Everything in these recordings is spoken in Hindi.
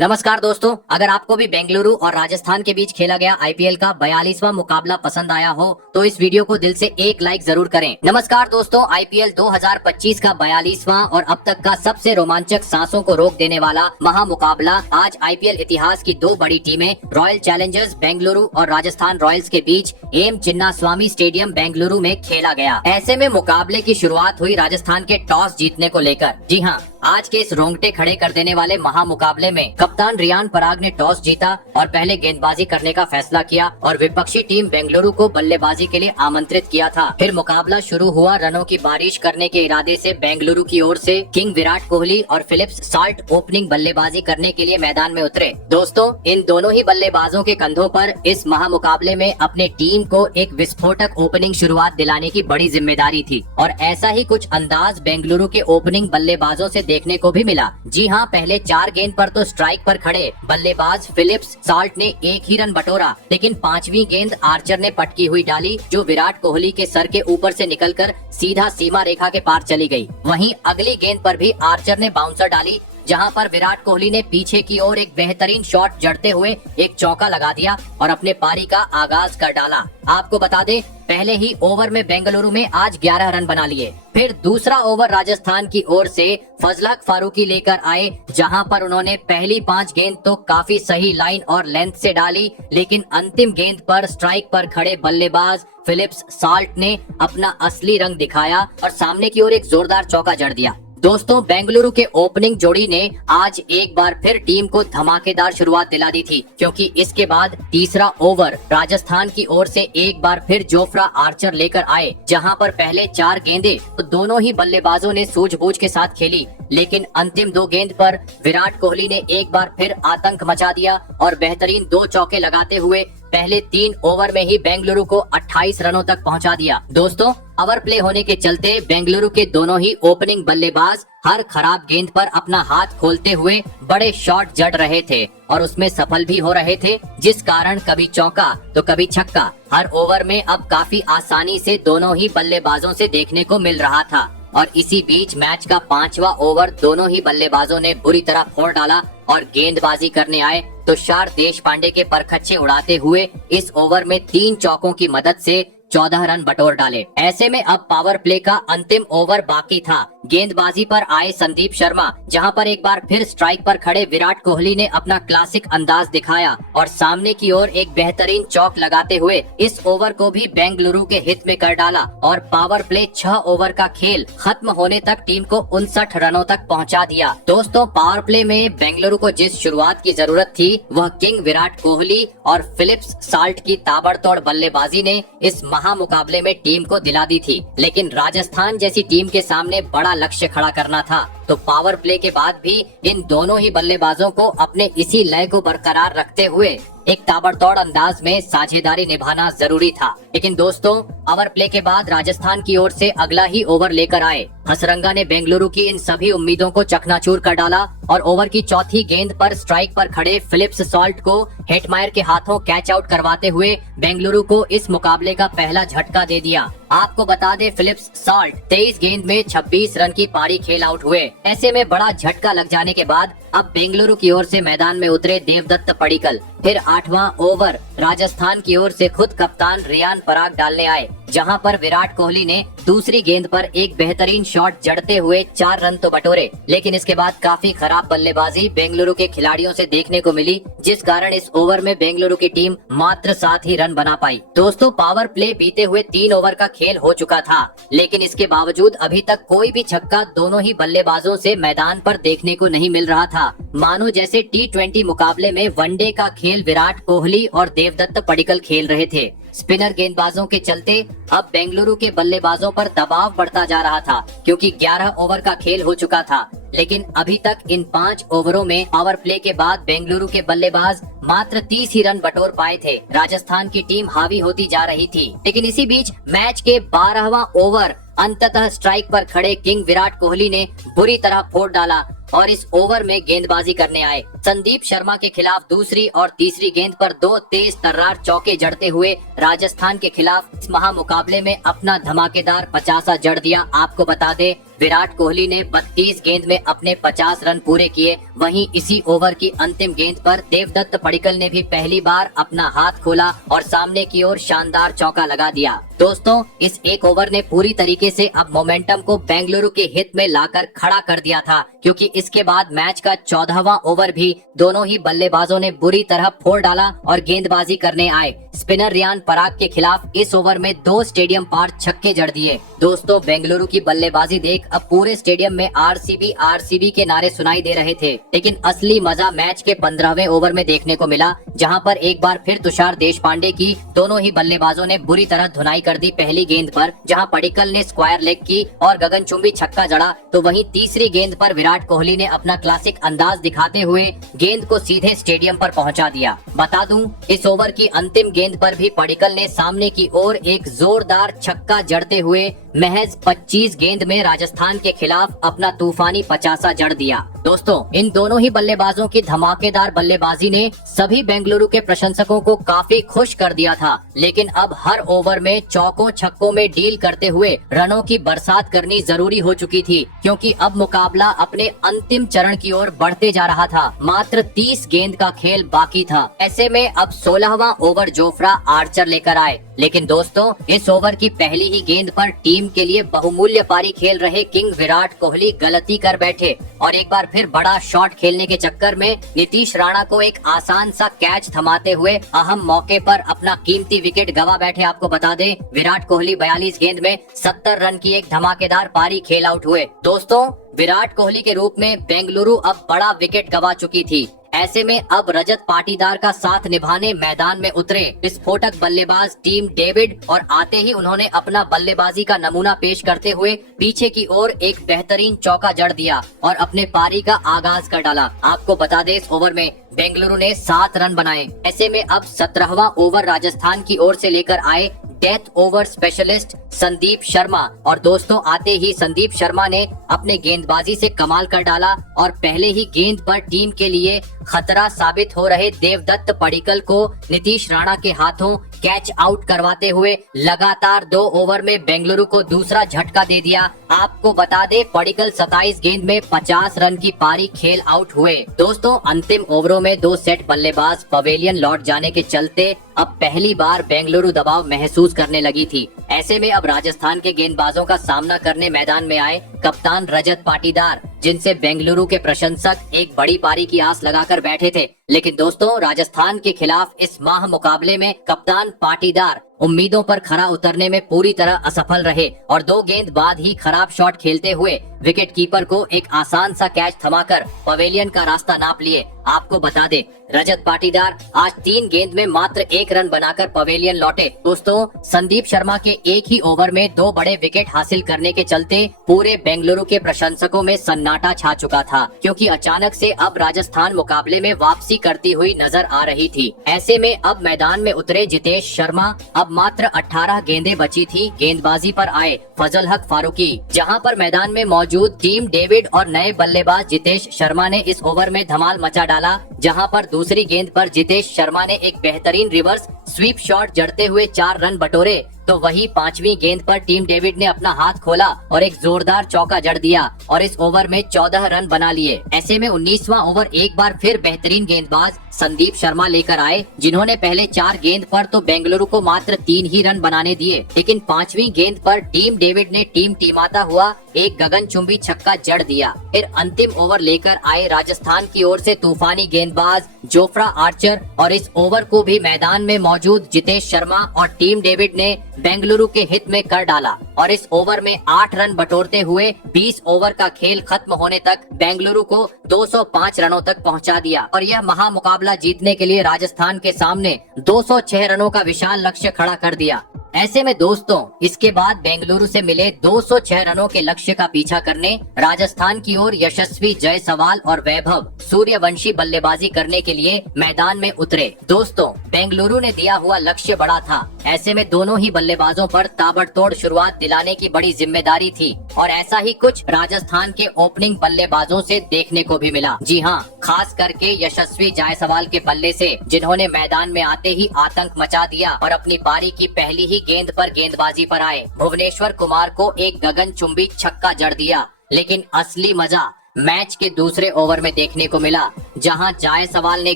नमस्कार दोस्तों, अगर आपको भी बेंगलुरु और राजस्थान के बीच खेला गया आईपीएल का 42वां मुकाबला पसंद आया हो तो इस वीडियो को दिल से एक लाइक जरूर करें। नमस्कार दोस्तों, आईपीएल 2025 का 42वां और अब तक का सबसे रोमांचक, सांसों को रोक देने वाला महामुकाबला आज आईपीएल इतिहास की दो बड़ी टीमें रॉयल चैलेंजर्स बेंगलुरु और राजस्थान रॉयल्स के बीच एम चिन्नास्वामी स्टेडियम बेंगलुरु में खेला गया। ऐसे में मुकाबले की शुरुआत हुई राजस्थान के टॉस जीतने को लेकर। जी हाँ, आज के इस रोंगटे खड़े कर देने वाले महामुकाबले में कप्तान रियान पराग ने टॉस जीता और पहले गेंदबाजी करने का फैसला किया और विपक्षी टीम बेंगलुरु को बल्लेबाजी के लिए आमंत्रित किया था। फिर मुकाबला शुरू हुआ। रनों की बारिश करने के इरादे से बेंगलुरु की ओर से किंग विराट कोहली और फिलिप्स साल्ट ओपनिंग बल्लेबाजी करने के लिए मैदान में उतरे। दोस्तों, इन दोनों ही बल्लेबाजों के कंधों पर इस महामुकाबले में अपने टीम को एक विस्फोटक ओपनिंग शुरुआत दिलाने की बड़ी जिम्मेदारी थी और ऐसा ही कुछ अंदाज बेंगलुरु के ओपनिंग बल्लेबाजों से देखने को भी मिला। जी हाँ, पहले 4 गेंद पर तो स्ट्राइक पर खड़े बल्लेबाज फिलिप्स साल्ट ने एक ही रन बटोरा, लेकिन 5वीं गेंद आर्चर ने पटकी हुई डाली जो विराट कोहली के सर के ऊपर से निकलकर सीधा सीमा रेखा के पार चली गई। वहीं अगली गेंद पर भी आर्चर ने बाउंसर डाली, जहां पर विराट कोहली ने पीछे की ओर एक बेहतरीन शॉट जड़ते हुए एक चौका लगा दिया और अपने पारी का आगाज कर डाला। आपको बता दें, पहले ही ओवर में बेंगलुरु में आज 11 रन बना लिए। फिर दूसरा ओवर राजस्थान की ओर से फजलक फारूकी लेकर आए, जहां पर उन्होंने पहली 5 गेंद तो काफी सही लाइन और लेंथ से डाली, लेकिन अंतिम गेंद पर स्ट्राइक पर खड़े बल्लेबाज फिलिप्स साल्ट ने अपना असली रंग दिखाया और सामने की ओर एक जोरदार चौका जड़ दिया। दोस्तों, बेंगलुरु के ओपनिंग जोड़ी ने आज एक बार फिर टीम को धमाकेदार शुरुआत दिला दी थी, क्योंकि इसके बाद तीसरा ओवर राजस्थान की ओर से एक बार फिर जोफ्रा आर्चर लेकर आए, जहां पर पहले 4 गेंदें तो दोनों ही बल्लेबाजों ने सूझबूझ के साथ खेली, लेकिन अंतिम 2 गेंद पर विराट कोहली ने एक बार फिर आतंक मचा दिया और बेहतरीन 2 चौके लगाते हुए पहले 3 ओवर में ही बेंगलुरु को 28 रनों तक पहुंचा दिया। दोस्तों, ओवर प्ले होने के चलते बेंगलुरु के दोनों ही ओपनिंग बल्लेबाज हर खराब गेंद पर अपना हाथ खोलते हुए बड़े शॉट जड़ रहे थे और उसमें सफल भी हो रहे थे, जिस कारण कभी चौका तो कभी छक्का हर ओवर में अब काफी आसानी से दोनों ही बल्लेबाजों से देखने को मिल रहा था। और इसी बीच मैच का 5वां ओवर दोनों ही बल्लेबाजों ने बुरी तरह फोड़ डाला और गेंदबाजी करने आए तुषार देशपांडे के परखच्चे उड़ाते हुए इस ओवर में 3 चौकों की मदद से 14 रन बटोर डाले। ऐसे में अब पावर प्ले का अंतिम ओवर बाकी था। गेंदबाजी पर आए संदीप शर्मा, जहां पर एक बार फिर स्ट्राइक पर खड़े विराट कोहली ने अपना क्लासिक अंदाज दिखाया और सामने की ओर एक बेहतरीन चौक लगाते हुए इस ओवर को भी बेंगलुरु के हित में कर डाला और पावर प्ले 6 ओवर का खेल खत्म होने तक टीम को 59 रनों तक पहुंचा दिया। दोस्तों, पावर प्ले में बेंगलुरु को जिस शुरुआत की जरूरत थी वह किंग विराट कोहली और फिलिप्स साल्ट की ताबड़तोड़ बल्लेबाजी ने इस महामुकाबले में टीम को दिला दी थी, लेकिन राजस्थान जैसी टीम के सामने बड़ा लक्ष्य खड़ा करना था, तो पावर प्ले के बाद भी इन दोनों ही बल्लेबाजों को अपने इसी लय को बरकरार रखते हुए एक ताबड़तोड़ अंदाज में साझेदारी निभाना जरूरी था। लेकिन दोस्तों, ओवर प्ले के बाद राजस्थान की ओर से अगला ही ओवर लेकर आए हसरंगा ने बेंगलुरु की इन सभी उम्मीदों को चकनाचूर कर डाला और ओवर की चौथी गेंद पर स्ट्राइक पर खड़े फिलिप्स साल्ट को हेटमायर के हाथों कैच आउट करवाते हुए बेंगलुरु को इस मुकाबले का पहला झटका दे दिया। आपको बता दें, फिलिप्स साल्ट 23 गेंद में 26 रन की पारी खेल आउट हुए। ऐसे में बड़ा झटका लग जाने के बाद अब बेंगलुरु की ओर से मैदान में उतरे देवदत्त पडिक्कल। फिर 8वां ओवर राजस्थान की ओर से खुद कप्तान रियान पराग डालने आए, जहां पर विराट कोहली ने दूसरी गेंद पर एक बेहतरीन शॉट जड़ते हुए 4 रन तो बटोरे, लेकिन इसके बाद काफी खराब बल्लेबाजी बेंगलुरु के खिलाड़ियों से देखने को मिली, जिस कारण इस ओवर में बेंगलुरु की टीम मात्र 7 ही रन बना पाई। दोस्तों, पावर प्ले बीते हुए 3 ओवर का खेल हो चुका था, लेकिन इसके बावजूद अभी तक कोई भी छक्का दोनों ही बल्लेबाजों से मैदान पर देखने को नहीं मिल रहा था। मानो जैसे T20 मुकाबले में वनडे का खेल विराट कोहली और देवदत्त पडिक्कल खेल रहे थे। स्पिनर गेंदबाजों के चलते अब बेंगलुरु के बल्लेबाजों पर दबाव बढ़ता जा रहा था, क्योंकि 11 ओवर का खेल हो चुका था, लेकिन अभी तक इन 5 ओवरों में पावर प्ले के बाद बेंगलुरु के बल्लेबाज मात्र 30 ही रन बटोर पाए थे। राजस्थान की टीम हावी होती जा रही थी, लेकिन इसी बीच मैच के 12वां ओवर अंततः स्ट्राइक पर खड़े किंग विराट कोहली ने बुरी तरह फोड़ डाला और इस ओवर में गेंदबाजी करने आए संदीप शर्मा के खिलाफ दूसरी और तीसरी गेंद पर 2 तेज तर्रार चौके जड़ते हुए राजस्थान के खिलाफ इस महामुकाबले में अपना धमाकेदार 50 जड़ दिया। आपको बता दे विराट कोहली ने 32 गेंद में अपने 50 रन पूरे किए। वहीं इसी ओवर की अंतिम गेंद पर देवदत्त पडिक्कल ने भी पहली बार अपना हाथ खोला और सामने की ओर शानदार चौका लगा दिया। दोस्तों इस एक ओवर ने पूरी तरीके से अब मोमेंटम को बेंगलुरु के हित में लाकर खड़ा कर दिया था, क्योंकि इसके बाद मैच का 14वां ओवर भी दोनों ही बल्लेबाजों ने बुरी तरह फोड़ डाला और गेंदबाजी करने आए। स्पिनर रियान पराग के खिलाफ इस ओवर में 2 स्टेडियम पार छक्के जड़ दिए। दोस्तों बेंगलुरु की बल्लेबाजी देख अब पूरे स्टेडियम में आरसीबी आरसीबी के नारे सुनाई दे रहे थे, लेकिन असली मजा मैच के 15वें ओवर में देखने को मिला, जहां पर एक बार फिर तुषार देशपांडे की दोनों ही बल्लेबाजों ने बुरी तरह धुनाई कर दी। पहली गेंद पर जहां पडिक्कल ने स्क्वायर लेग की और गगनचुंबी छक्का जड़ा, तो वहीं तीसरी गेंद पर विराट कोहली ने अपना क्लासिक अंदाज दिखाते हुए गेंद को सीधे स्टेडियम पर पहुंचा दिया। बता दूं इस ओवर की अंतिम गेंद पर भी पडिक्कल ने सामने की ओर एक जोरदार छक्का जड़ते हुए महज 25 गेंद में राजस्थान के खिलाफ अपना तूफानी 50 जड़ दिया। दोस्तों इन दोनों ही बल्लेबाजों की धमाकेदार बल्लेबाजी ने सभी बेंगलुरु के प्रशंसकों को काफी खुश कर दिया था, लेकिन अब हर ओवर में चौकों छक्कों में डील करते हुए रनों की बरसात करनी जरूरी हो चुकी थी, क्योंकि अब मुकाबला अपने अंतिम चरण की ओर बढ़ते जा रहा था। मात्र 30 गेंद का खेल बाकी था। ऐसे में अब 16वां ओवर जोफ्रा आर्चर लेकर आए, लेकिन दोस्तों इस ओवर की पहली ही गेंद पर टीम के लिए बहुमूल्य पारी खेल रहे किंग विराट कोहली गलती कर बैठे और एक बार फिर बड़ा शॉट खेलने के चक्कर में नीतीश राणा को एक आसान सा कैच थमाते हुए अहम मौके पर अपना कीमती विकेट गवा बैठे। आपको बता दें विराट कोहली 42 गेंद में 70 रन की एक धमाकेदार पारी खेल आउट हुए। दोस्तों विराट कोहली के रूप में बेंगलुरु अब बड़ा विकेट गवा चुकी थी। ऐसे में अब रजत पाटीदार का साथ निभाने मैदान में उतरे विस्फोटक बल्लेबाज टीम डेविड, और आते ही उन्होंने अपना बल्लेबाजी का नमूना पेश करते हुए पीछे की ओर एक बेहतरीन चौका जड़ दिया और अपने पारी का आगाज कर डाला। आपको बता दें इस ओवर में बेंगलुरु ने 7 रन बनाए। ऐसे में अब 17वां ओवर राजस्थान की ओर से लेकर आए death over specialist Sandeep Sharma, और दोस्तों आते ही संदीप शर्मा ने अपने गेंदबाजी से कमाल कर डाला और पहले ही गेंद पर टीम के लिए खतरा साबित हो रहे देवदत्त पडिक्कल को नीतीश राणा के हाथों कैच आउट करवाते हुए लगातार 2 ओवर में बेंगलुरु को दूसरा झटका दे दिया। आपको बता दे पडिक्कल 27 गेंद में 50 रन की पारी खेल आउट हुए। दोस्तों अंतिम ओवरों में 2 सेट बल्लेबाज पवेलियन लौट जाने के चलते अब पहली बार बेंगलुरु दबाव महसूस करने लगी थी। ऐसे में अब राजस्थान के गेंदबाजों का सामना करने मैदान में आए कप्तान रजत पाटीदार, जिनसे बेंगलुरु के प्रशंसक एक बड़ी पारी की आस लगाकर बैठे थे। लेकिन दोस्तों राजस्थान के खिलाफ इस माह मुकाबले में कप्तान पाटीदार उम्मीदों पर खरा उतरने में पूरी तरह असफल रहे और 2 गेंद बाद ही खराब शॉट खेलते हुए विकेट कीपर को एक आसान सा कैच थमाकर पवेलियन का रास्ता नाप लिए। आपको बता दे रजत पाटीदार आज 3 गेंद में मात्र 1 रन बनाकर पवेलियन लौटे। दोस्तों संदीप शर्मा के एक ही ओवर में 2 बड़े विकेट हासिल करने के चलते पूरे बेंगलुरु के प्रशंसकों में सन्नाटा छा चुका था, क्योंकि अचानक से अब राजस्थान मुकाबले में वापसी करती हुई नजर आ रही थी। ऐसे में अब मैदान में उतरे जितेश शर्मा। अब मात्र 18 गेंदें बची थी। गेंदबाजी पर आए फजल हक फारूकी, जहां पर मैदान में मौजूद टीम डेविड और नए बल्लेबाज जितेश शर्मा ने इस ओवर में धमाल मचा डाला, जहां पर दूसरी गेंद पर जितेश शर्मा ने एक बेहतरीन रिवर्स स्वीप शॉट जड़ते हुए 4 रन बटोरे। तो वही 5वीं गेंद पर टीम डेविड ने अपना हाथ खोला और एक जोरदार चौका जड़ दिया और इस ओवर में 14 रन बना लिए। ऐसे में 19वां ओवर एक बार फिर बेहतरीन गेंदबाज संदीप शर्मा लेकर आए, जिन्होंने पहले 4 गेंद पर तो बेंगलुरु को मात्र 3 ही रन बनाने दिए, लेकिन 5वीं गेंद पर टीम डेविड ने टीम टीमाता हुआ एक गगनचुंबी छक्का जड़ दिया। फिर अंतिम ओवर लेकर आए राजस्थान की ओर से तूफानी गेंदबाज जोफ्रा आर्चर, और इस ओवर को भी मैदान में मौजूद जितेश शर्मा और टीम डेविड ने बेंगलुरु के हित में कर डाला और इस ओवर में 8 रन बटोरते हुए 20 ओवर का खेल खत्म होने तक बेंगलुरु को 205 रनों तक पहुंचा दिया और यह महामुकाबला जीतने के लिए राजस्थान के सामने 206 रनों का विशाल लक्ष्य खड़ा कर दिया। ऐसे में दोस्तों इसके बाद बेंगलुरु से मिले 206 रनों के लक्ष्य का पीछा करने राजस्थान की ओर यशस्वी जायसवाल और वैभव सूर्यवंशी बल्लेबाजी करने के लिए मैदान में उतरे। दोस्तों बेंगलुरु ने दिया हुआ लक्ष्य बड़ा था, ऐसे में दोनों ही बल्लेबाजों पर ताबड़तोड़ शुरुआत दिलाने की बड़ी जिम्मेदारी थी और ऐसा ही कुछ राजस्थान के ओपनिंग बल्लेबाजों से देखने को भी मिला। जी हाँ, खास करके यशस्वी जायसवाल के बल्ले से, जिन्होंने मैदान में आते ही आतंक मचा दिया और अपनी पारी की पहली ही गेंद पर गेंदबाजी पर आए। भुवनेश्वर कुमार को एक गगनचुंबी छक्का जड़ दिया, लेकिन असली मजा मैच के दूसरे ओवर में देखने को मिला, जहां जायसवाल ने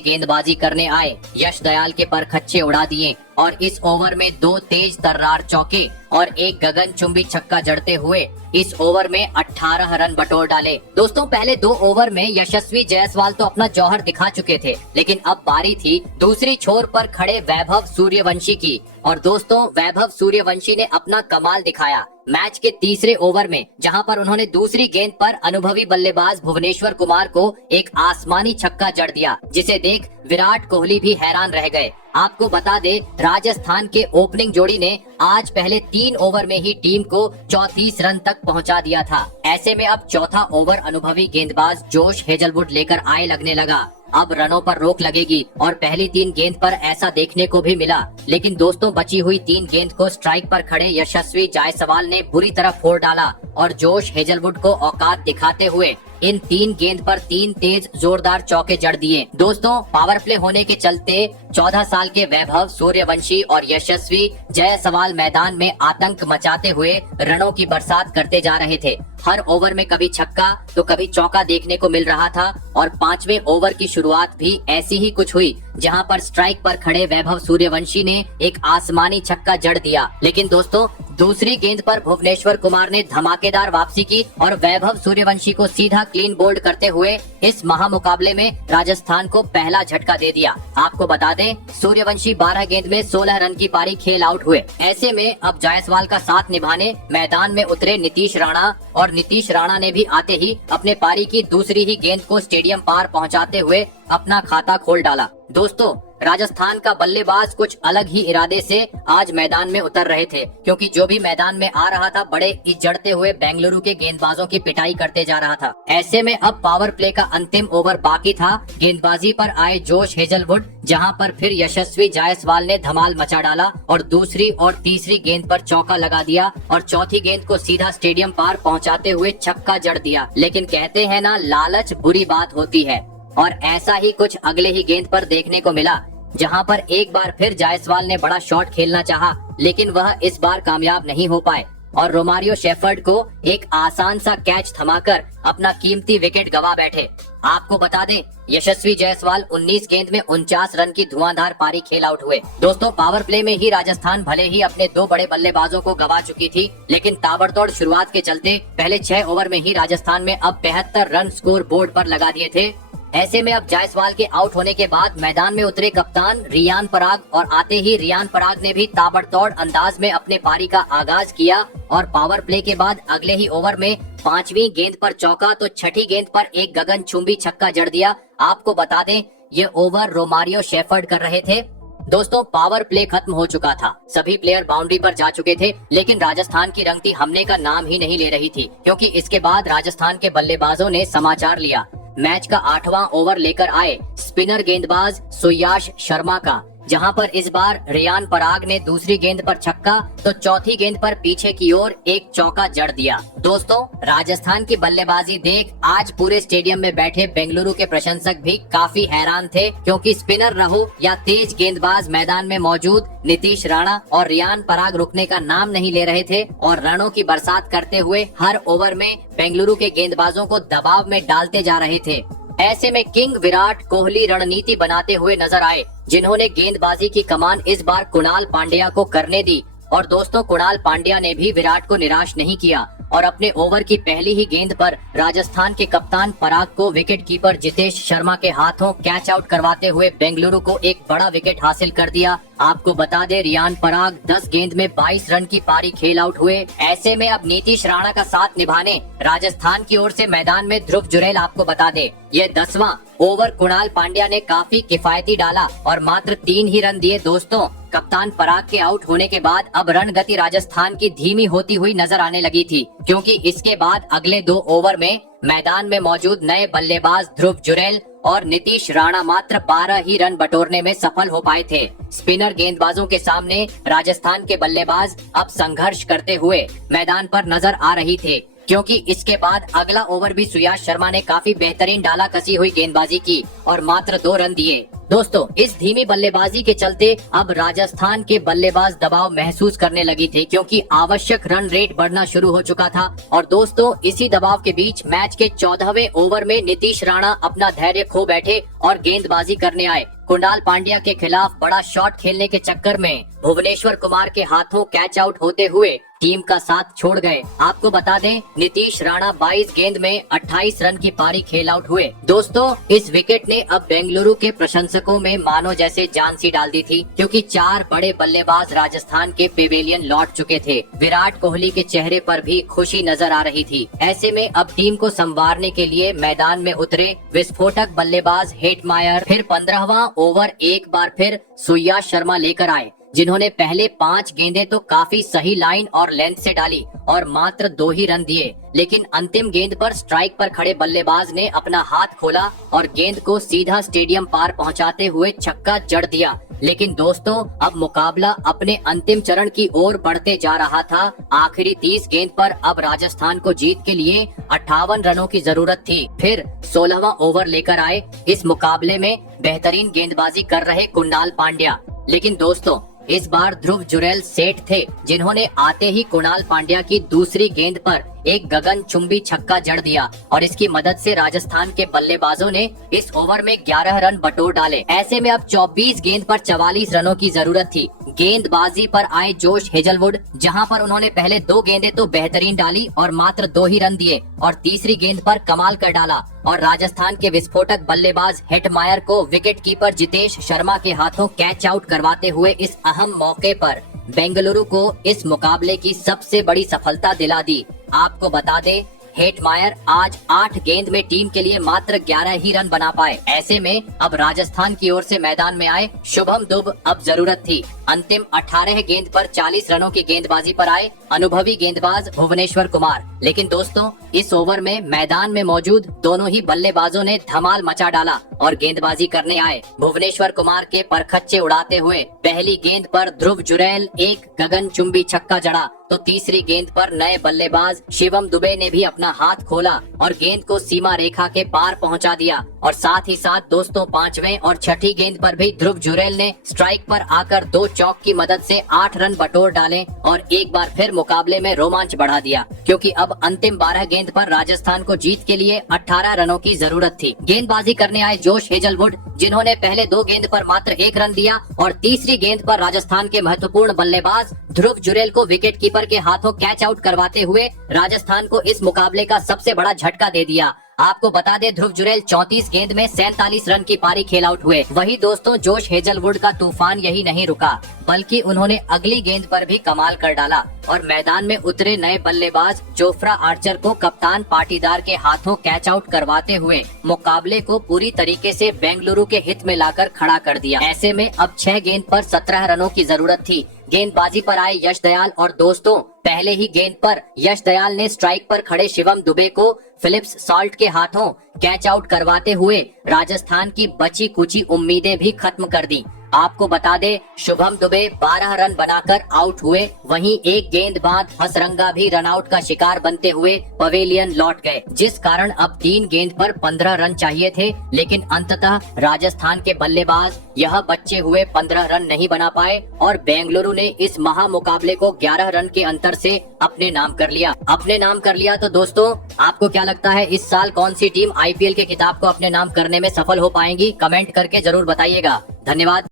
गेंदबाजी करने आए यश दयाल के परखच्चे उड़ा दिए और इस ओवर में 2 तेज तर्रार चौके और एक गगनचुंबी छक्का जड़ते हुए इस ओवर में 18 रन बटोर डाले। दोस्तों, पहले 2 ओवर में यशस्वी जायसवाल तो अपना जौहर दिखा चुके थे, लेकिन अब बारी थी दूसरी छोर पर खड़े वैभव सूर्यवंशी की। और दोस्तों, वैभव सूर्यवंशी ने अपना कमाल दिखाया मैच के तीसरे ओवर में, जहां पर उन्होंने दूसरी गेंद पर अनुभवी बल्लेबाज भुवनेश्वर कुमार को एक आसमानी छक्का जड़ दिया, जिसे देख विराट कोहली भी हैरान रह गए। आपको बता दे, राजस्थान के ओपनिंग जोड़ी ने आज पहले 3 ओवर में ही टीम को 34 रन तक पहुंचा दिया था। ऐसे में अब चौथा ओवर अनुभवी गेंदबाज जोश हेजलवुड लेकर आए लगने लगा। अब रनों पर रोक लगेगी और पहली 3 गेंद पर ऐसा देखने को भी मिला, लेकिन दोस्तों बची हुई 3 गेंद को स्ट्राइक पर खड़े यशस्वी जायसवाल ने बुरी तरह फोड़ डाला और जोश हेजलवुड को औकात दिखाते हुए इन 3 गेंद पर 3 तेज जोरदार चौके जड़ दिए। दोस्तों, पावर प्ले होने के चलते 14 साल के वैभव सूर्यवंशी और यशस्वी जायसवाल मैदान में आतंक मचाते हुए रनों की बरसात करते जा रहे थे। हर ओवर में कभी छक्का तो कभी चौका देखने को मिल रहा था और 5वें ओवर की शुरुआत भी ऐसी ही कुछ हुई, जहां पर स्ट्राइक पर खड़े वैभव सूर्यवंशी ने एक आसमानी छक्का जड़ दिया। लेकिन दोस्तों, दूसरी गेंद पर भुवनेश्वर कुमार ने धमाकेदार वापसी की और वैभव सूर्यवंशी को सीधा क्लीन बोल्ड करते हुए इस महामुकाबले में राजस्थान को पहला झटका दे दिया। आपको बता दें, सूर्यवंशी 12 गेंद में 16 रन की पारी खेल आउट हुए। ऐसे में अब जायसवाल का साथ निभाने मैदान में उतरे नीतीश राणा, और नीतीश राणा ने भी आते ही अपने पारी की दूसरी ही गेंद को स्टेडियम पार पहुंचाते हुए अपना खाता खोल डाला। दोस्तों, राजस्थान का बल्लेबाज कुछ अलग ही इरादे से आज मैदान में उतर रहे थे, क्योंकि जो भी मैदान में आ रहा था बड़े इजड़ते हुए बेंगलुरु के गेंदबाजों की पिटाई करते जा रहा था। ऐसे में अब पावर प्ले का अंतिम ओवर बाकी था। गेंदबाजी पर आए जोश हेजलवुड, जहां पर फिर यशस्वी जायसवाल ने धमाल मचा डाला और दूसरी और तीसरी गेंद पर चौका लगा दिया और चौथी गेंद को सीधा स्टेडियम पार पहुंचाते हुए छक्का जड़ दिया। लेकिन कहते हैं ना, लालच बुरी बात होती है, और ऐसा ही कुछ अगले ही गेंद पर देखने को मिला, जहां पर एक बार फिर जायसवाल ने बड़ा शॉट खेलना चाहा, लेकिन वह इस बार कामयाब नहीं हो पाए और रोमारियो शेफर्ड को एक आसान सा कैच थमाकर अपना कीमती विकेट गवा बैठे। आपको बता दें, यशस्वी जायसवाल 19 गेंद में 49 रन की धुआंधार पारी खेल आउट हुए। दोस्तों, पावर प्ले में ही राजस्थान भले ही अपने 2 बड़े बल्लेबाजों को गवा चुकी थी, लेकिन ताबड़तोड़ शुरुआत के चलते पहले 6 ओवर में ही राजस्थान में अब 72 रन स्कोर बोर्ड पर लगा दिए थे। ऐसे में अब जायसवाल के आउट होने के बाद मैदान में उतरे कप्तान रियान पराग, और आते ही रियान पराग ने भी ताबड़तोड़ अंदाज में अपने पारी का आगाज किया और पावर प्ले के बाद अगले ही ओवर में 5वीं गेंद पर चौका तो 6ठी गेंद पर एक गगनचुंबी छक्का जड़ दिया। आपको बता दें, ये ओवर रोमारियो शेफर्ड कर रहे थे। दोस्तों, पावर प्ले खत्म हो चुका था, सभी प्लेयर बाउंड्री पर जा चुके थे, लेकिन राजस्थान की रंगती हमने का नाम ही नहीं ले रही थी, क्योंकि इसके बाद राजस्थान के बल्लेबाजों ने समाचार लिया। मैच का 8वां ओवर लेकर आए स्पिनर गेंदबाज सुयाश शर्मा का, जहां पर इस बार रियान पराग ने दूसरी गेंद पर छक्का तो चौथी गेंद पर पीछे की ओर एक चौका जड़ दिया। दोस्तों, राजस्थान की बल्लेबाजी देख आज पूरे स्टेडियम में बैठे बेंगलुरु के प्रशंसक भी काफी हैरान थे, क्योंकि स्पिनर रहो या तेज गेंदबाज मैदान में मौजूद नीतीश राणा और रियान पराग रुकने का नाम नहीं ले रहे थे और रनों की बरसात करते हुए हर ओवर में बेंगलुरु के गेंदबाजों को दबाव में डालते जा रहे थे। ऐसे में किंग विराट कोहली रणनीति बनाते हुए नजर आए, जिन्होंने गेंदबाजी की कमान इस बार कुणाल पांड्या को करने दी। और दोस्तों, कुणाल पांड्या ने भी विराट को निराश नहीं किया और अपने ओवर की पहली ही गेंद पर राजस्थान के कप्तान पराग को विकेट कीपर जितेश शर्मा के हाथों कैच आउट करवाते हुए बेंगलुरु को एक बड़ा विकेट हासिल कर दिया। आपको बता दे, रियान पराग 10 गेंद में 22 रन की पारी खेल आउट हुए। ऐसे में अब नीतीश राणा का साथ निभाने राजस्थान की ओर से मैदान में ध्रुव जुरैल। आपको बता दे, ये 10वां ओवर कुणाल पांड्या ने काफी किफायती डाला और मात्र 3 ही रन दिए। दोस्तों, कप्तान पराग के आउट होने के बाद अब रन गति राजस्थान की धीमी होती हुई नजर आने लगी थी, क्योंकि इसके बाद अगले 2 ओवर में मैदान में मौजूद नए बल्लेबाज ध्रुव जुरैल और नीतीश राणा मात्र 12 ही रन बटोरने में सफल हो पाए थे। स्पिनर गेंदबाजों के सामने राजस्थान के बल्लेबाज अब संघर्ष करते हुए मैदान पर नजर आ रही थे, क्योंकि इसके बाद अगला ओवर भी सुयाश शर्मा ने काफी बेहतरीन डाला कसी हुई गेंदबाजी की और मात्र 2 रन दिए। दोस्तों इस धीमी बल्लेबाजी के चलते अब राजस्थान के बल्लेबाज दबाव महसूस करने लगी थे, क्योंकि आवश्यक रन रेट बढ़ना शुरू हो चुका था। और दोस्तों इसी दबाव के बीच मैच के 14वें ओवर में नीतीश राणा अपना धैर्य खो बैठे और गेंदबाजी करने आए। कुणाल पांड्या के खिलाफ बड़ा शॉट खेलने के चक्कर में भुवनेश्वर कुमार के हाथों कैच आउट होते हुए टीम का साथ छोड़ गए। आपको बता दें नीतीश राणा 22 गेंद में 28 रन की पारी खेल आउट हुए। दोस्तों इस विकेट ने अब बेंगलुरु के प्रशंसकों में मानो जैसे जान सी डाल दी थी, क्योंकि 4 बड़े बल्लेबाज राजस्थान के पेवेलियन लौट चुके थे। विराट कोहली के चेहरे पर भी खुशी नजर आ रही थी। ऐसे में अब टीम को संवारने के लिए मैदान में उतरे विस्फोटक बल्लेबाज हेटमायर फिर 15वां ओवर एक बार फिर सुय्या शर्मा लेकर आए, जिन्होंने पहले 5 गेंदें तो काफी सही लाइन और लेंथ से डाली और मात्र 2 ही रन दिए। लेकिन अंतिम गेंद पर स्ट्राइक पर खड़े बल्लेबाज ने अपना हाथ खोला और गेंद को सीधा स्टेडियम पार पहुंचाते हुए छक्का जड़ दिया। लेकिन दोस्तों अब मुकाबला अपने अंतिम चरण की ओर बढ़ते जा रहा था। आखिरी 30 गेंद पर अब राजस्थान को जीत के लिए 58 रनों की जरूरत थी। फिर 16वां ओवर लेकर आए इस मुकाबले में बेहतरीन गेंदबाजी कर रहे कुणाल पांड्या। लेकिन दोस्तों इस बार ध्रुव जुरैल सेठ थे, जिन्होंने आते ही कुणाल पांड्या की दूसरी गेंद पर एक गगनचुंबी छक्का जड़ दिया और इसकी मदद से राजस्थान के बल्लेबाजों ने इस ओवर में 11 रन बटोर डाले। ऐसे में अब 24 गेंद पर 44 रनों की जरूरत थी। गेंदबाजी पर आए जोश हेजलवुड, जहां पर उन्होंने पहले 2 गेंदें तो बेहतरीन डाली और मात्र 2 ही रन दिए और तीसरी गेंद पर कमाल कर डाला और राजस्थान के विस्फोटक बल्लेबाज हेटमायर को विकेट कीपर जितेश शर्मा के हाथों कैच आउट करवाते हुए इस अहम मौके पर बेंगलुरु को इस मुकाबले की सबसे बड़ी सफलता दिला दी। आपको बता दें हेटमायर आज 8 गेंद में टीम के लिए मात्र 11 ही रन बना पाए। ऐसे में अब राजस्थान की ओर से मैदान में आए शुभम दुब अब जरूरत थी। अंतिम 18 गेंद पर 40 रनों की गेंदबाजी पर आए अनुभवी गेंदबाज भुवनेश्वर कुमार। लेकिन दोस्तों इस ओवर में मैदान में मौजूद दोनों ही बल्लेबाजों ने धमाल मचा डाला और गेंदबाजी करने आए। भुवनेश्वर कुमार के परखच्चे उड़ाते हुए पहली गेंद पर ध्रुव जुरैल एक गगनचुंबी छक्का जड़ा, तो तीसरी गेंद पर नए बल्लेबाज शिवम दुबे ने भी अपना हाथ खोला और गेंद को सीमा रेखा के पार पहुंचा दिया। और साथ ही साथ दोस्तों 5वें और 6ठी गेंद पर भी ध्रुव जुरैल ने स्ट्राइक पर आकर 2 चौक की मदद से 8 रन बटोर डाले और एक बार फिर मुकाबले में रोमांच बढ़ा दिया, क्योंकि अब अंतिम 12 गेंद पर राजस्थान को जीत के लिए 18 रनों की जरूरत थी। गेंदबाजी करने आए जोश हेजलवुड, जिन्होंने पहले 2 गेंद पर मात्र 1 रन दिया और तीसरी गेंद पर राजस्थान के महत्वपूर्ण बल्लेबाज ध्रुव जुरैल को विकेट कीपर के हाथों कैच आउट करवाते हुए राजस्थान को इस मुकाबले का सबसे बड़ा झटका दे दिया। आपको बता दें ध्रुव जुरैल 34 गेंद में 47 रन की पारी खेल आउट हुए। वही दोस्तों जोश हेजलवुड का तूफान यही नहीं रुका, बल्कि उन्होंने अगली गेंद पर भी कमाल कर डाला और मैदान में उतरे नए बल्लेबाज जोफ्रा आर्चर को कप्तान पाटीदार के हाथों कैच आउट करवाते हुए मुकाबले को पूरी तरीके से बेंगलुरु के हित में लाकर खड़ा कर दिया। ऐसे में अब 6 गेंद पर 17 रनों की जरूरत थी। गेंदबाजी पर आए यश दयाल और दोस्तों पहले ही गेंद पर यश दयाल ने स्ट्राइक पर खड़े शिवम दुबे को फिलिप्स सॉल्ट के हाथों कैच आउट करवाते हुए राजस्थान की बची कुची उम्मीदें भी खत्म कर दी। आपको बता दे शुभम दुबे 12 रन बनाकर आउट हुए। वहीं एक गेंद बाद हसरंगा भी रन आउट का शिकार बनते हुए पवेलियन लौट गए, जिस कारण अब 3 गेंद पर 15 रन चाहिए थे। लेकिन अंततः राजस्थान के बल्लेबाज यह बचे हुए 15 रन नहीं बना पाए और बेंगलुरु ने इस महा मुकाबले को 11 रन के अंतर से अपने नाम कर लिया। तो दोस्तों आपको क्या लगता है इस साल कौन सी टीम IPL के खिताब को अपने नाम करने में सफल हो पाएंगी? कमेंट करके जरूर बताइएगा। धन्यवाद।